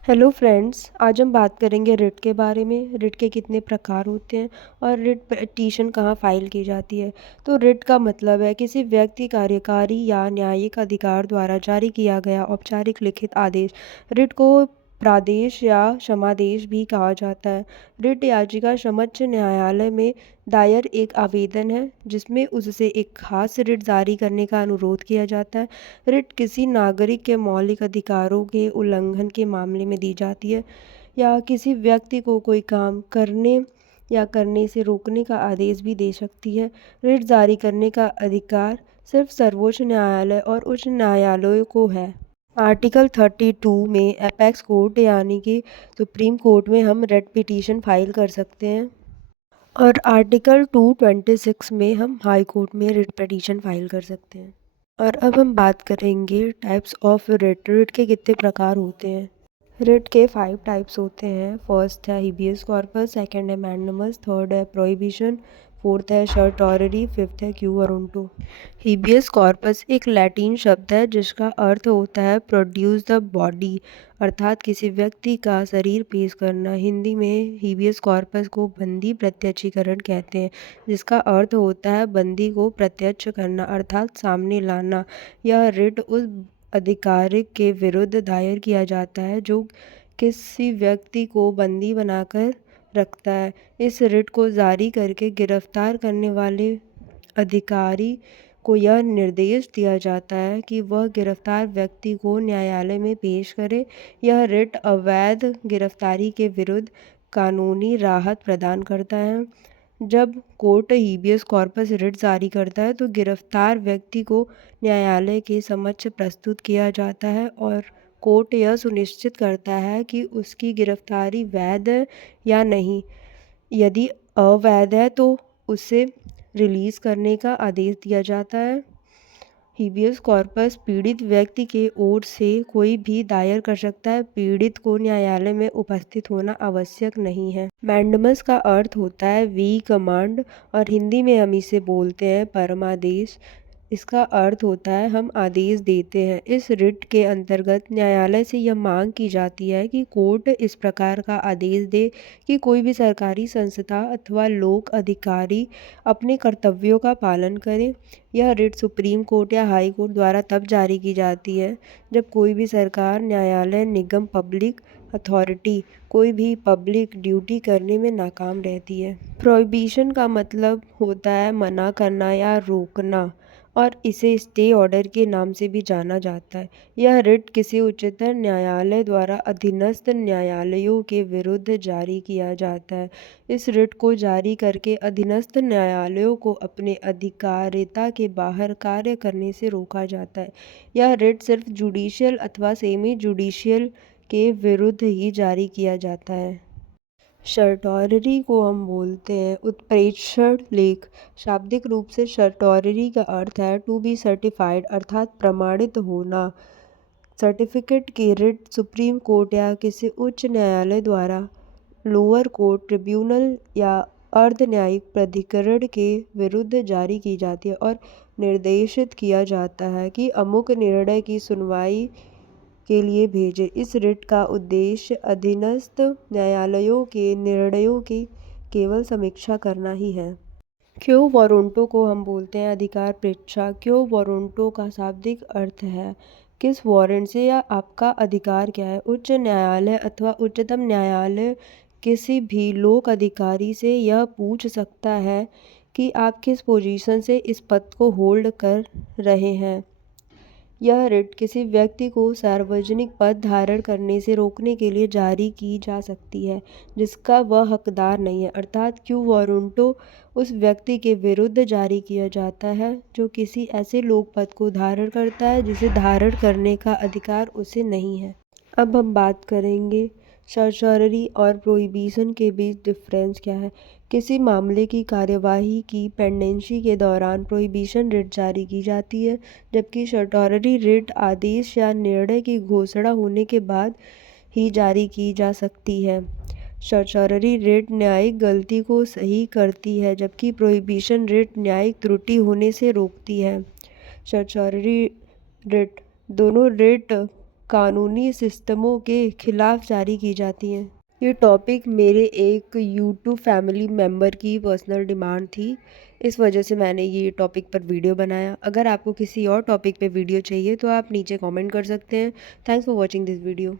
Hello friends, आज हम बात करेंगे रिट के बारे में। रिट के कितने प्रकार होते हैं और रिट पिटीशन कहाँ फाइल की जाती है। तो रिट का मतलब है किसी व्यक्ति, कार्यकारी या न्यायिक अधिकार द्वारा जारी किया गया औपचारिक लिखित आदेश। रिट को प्रादेश या क्षमादेश भी कहा जाता है। रिट याचिका समक्ष न्यायालय में दायर एक आवेदन है जिसमें उससे एक खास रिट जारी करने का अनुरोध किया जाता है। रिट किसी नागरिक के मौलिक अधिकारों के उल्लंघन के मामले में दी जाती है या किसी व्यक्ति को कोई काम करने या करने से रोकने का आदेश भी दे सकती है। रिट जारी करने का अधिकार सिर्फ सर्वोच्च न्यायालय और उच्च न्यायालयों को है। आर्टिकल 32 में अपेक्स कोर्ट यानी कि सुप्रीम कोर्ट में हम रिट पिटीशन फाइल कर सकते हैं और आर्टिकल 226 में हम हाई कोर्ट में रिट पिटीशन फाइल कर सकते हैं। और अब हम बात करेंगे टाइप्स ऑफ रिट। रिट के कितने प्रकार होते हैं। रिट के 5 टाइप्स होते हैं। फर्स्ट है हिबियस कॉर्पस, सेकंड है मैंडमस, थर्ड है प्रोहिबिशन, फोर्थ है सर्टॉररी, फिफ्थ है क्यू वारंटो। हिबियस कॉर्पस एक लैटिन शब्द है जिसका अर्थ होता है प्रोड्यूस द बॉडी, अर्थात किसी व्यक्ति का शरीर पेश करना। हिंदी में हिबियस कॉर्पस को बंदी प्रत्यक्षीकरण कहते हैं जिसका अर्थ होता है बंदी को प्रत्यक्ष करना अर्थात सामने लाना। यह रिट उस अधिकारी के विरुद्ध दायर किया जाता है जो किसी व्यक्ति को बंदी बनाकर रखता है। इस रिट को जारी करके गिरफ्तार करने वाले अधिकारी को यह निर्देश दिया जाता है कि वह गिरफ्तार व्यक्ति को न्यायालय में पेश करे। यह रिट अवैध गिरफ्तारी के विरुद्ध कानूनी राहत प्रदान करता है। जब कोर्ट हिबियस कॉर्पस रिट जारी करता है तो गिरफ्तार व्यक्ति को न्यायालय के समक्ष प्रस्तुत किया जाता है और कोर्ट यह सुनिश्चित करता है कि उसकी गिरफ्तारी वैध है या नहीं। यदि अवैध है तो उसे रिलीज़ करने का आदेश दिया जाता है। हिबियस कॉर्पस पीड़ित व्यक्ति के ओर से कोई भी दायर कर सकता है। पीड़ित को न्यायालय में उपस्थित होना आवश्यक नहीं है। मैंडमस का अर्थ होता है वी कमांड और हिंदी में हम इसे बोलते हैं परमादेश। इसका अर्थ होता है हम आदेश देते हैं। इस रिट के अंतर्गत न्यायालय से यह मांग की जाती है कि कोर्ट इस प्रकार का आदेश दे कि कोई भी सरकारी संस्था अथवा लोक अधिकारी अपने कर्तव्यों का पालन करे। यह रिट सुप्रीम कोर्ट या हाई कोर्ट द्वारा तब जारी की जाती है जब कोई भी सरकार, न्यायालय, निगम, पब्लिक अथॉरिटी कोई भी पब्लिक ड्यूटी करने में नाकाम रहती है। प्रोहिबिशन का मतलब होता है मना करना या रोकना और इसे स्टे ऑर्डर के नाम से भी जाना जाता है। यह रिट किसी उच्चतर न्यायालय द्वारा अधीनस्थ न्यायालयों के विरुद्ध जारी किया जाता है। इस रिट को जारी करके अधीनस्थ न्यायालयों को अपने अधिकारिता के बाहर कार्य करने से रोका जाता है। यह रिट सिर्फ जुडिशियल अथवा सेमी जुडिशियल के विरुद्ध ही जारी किया जाता है। सर्टॉररी को हम बोलते हैं उत्प्रेक्षण लेख। शाब्दिक रूप से सर्टॉररी का अर्थ है टू बी सर्टिफाइड अर्थात प्रमाणित होना। सर्टिफिकेट की रिट सुप्रीम कोर्ट या किसी उच्च न्यायालय द्वारा लोअर कोर्ट, ट्रिब्यूनल या अर्ध न्यायिक प्राधिकरण के विरुद्ध जारी की जाती है और निर्देशित किया जाता है कि अमुक निर्णय की सुनवाई के लिए भेजे। इस रिट का उद्देश्य अधीनस्थ न्यायालयों के निर्णयों की केवल समीक्षा करना ही है। क्यो वारंटो को हम बोलते हैं अधिकार परीक्षा। क्यो वारंटो का शाब्दिक अर्थ है किस वारंट से या आपका अधिकार क्या है। उच्च न्यायालय अथवा उच्चतम न्यायालय किसी भी लोक अधिकारी से यह पूछ सकता है कि आप किस पोजीशन से इस पद को होल्ड कर रहे हैं। यह रिट किसी व्यक्ति को सार्वजनिक पद धारण करने से रोकने के लिए जारी की जा सकती है जिसका वह हकदार नहीं है अर्थात क्यू वारंटो उस व्यक्ति के विरुद्ध जारी किया जाता है जो किसी ऐसे लोक पद को धारण करता है जिसे धारण करने का अधिकार उसे नहीं है। अब हम बात करेंगे सर्चरी और प्रोहिबिशन के बीच डिफरेंस क्या है। किसी मामले की कार्यवाही की पेंडेंसी के दौरान प्रोहिबिशन रिट जारी की जाती है जबकि सर्टॉररी रिट आदेश या निर्णय की घोषणा होने के बाद ही जारी की जा सकती है। सर्चरी रिट न्यायिक गलती को सही करती है जबकि प्रोहिबिशन रिट न्यायिक त्रुटि होने से रोकती है। सर्चरी रिट दोनों रिट कानूनी सिस्टमों के खिलाफ जारी की जाती हैं। ये टॉपिक मेरे एक यूट्यूब फैमिली मेंबर की पर्सनल डिमांड थी। इस वजह से मैंने ये टॉपिक पर वीडियो बनाया। अगर आपको किसी और टॉपिक पे वीडियो चाहिए तो आप नीचे कमेंट कर सकते हैं। Thanks for watching this video.